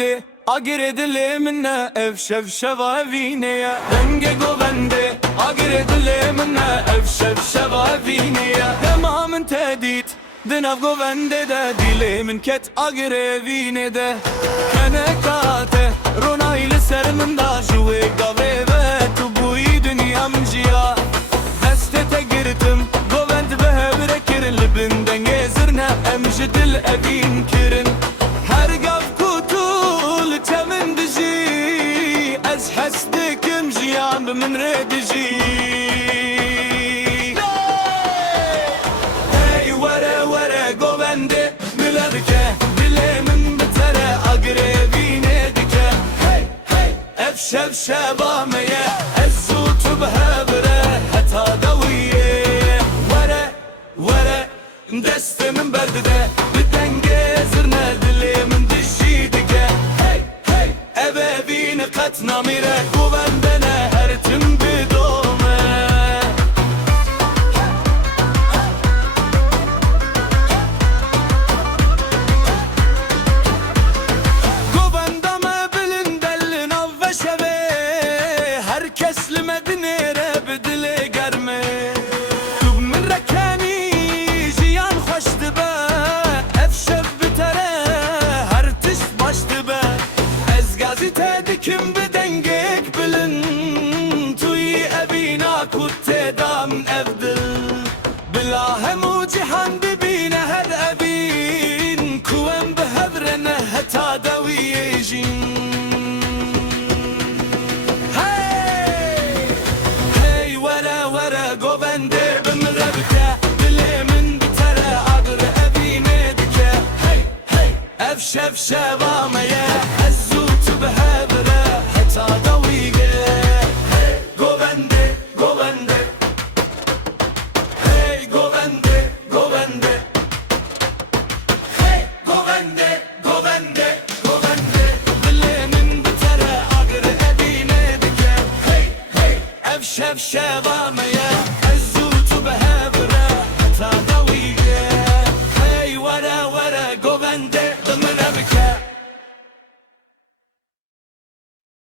govende agire dile minne ev şev şeva vineye Denge govende agire dile minne ev şev şeva vineye Hemamın tedit Dinav govende de dile min ket agire vinede Kenekate ronaylı sermında juve gave ve tubuyi dünyam ciya Hestete girdim govend ve hevre kirin libinden gezirne emcidil evin kirin Her gav kutul temin dizi Ez hestekim jiyan bimin redici Hey were were govende bilerke Dilemin bitere agire vine dike Hey hey efşev şebameye Ezzutu behevre heta daviye Were were destimin berdide Biten gezirne dilemin dişi dike Hey hey eve vine kat namire Govendene her tüm bidome Govendame bilin dellin avve şeve Herkes limedinire bidile germe Tubmin rekeni jiyan hoştu be Efşev bitere her tiş baştı be Ez gazete dikim bir dengek bilin Tuyi evina kutte dam evdil Bila hemu cihan bibine her evin Kuvem behevrene heta daviye jin Hey hey were were govende bimrebke Dilemin bitere agır evine dike Hey hey efşev şevameye Ezzutu behevre heta daviye Hey govende govende Hey govende govende Hey govende govende govende Dilemin bitere agır evine dike Hey hey efşev şevameye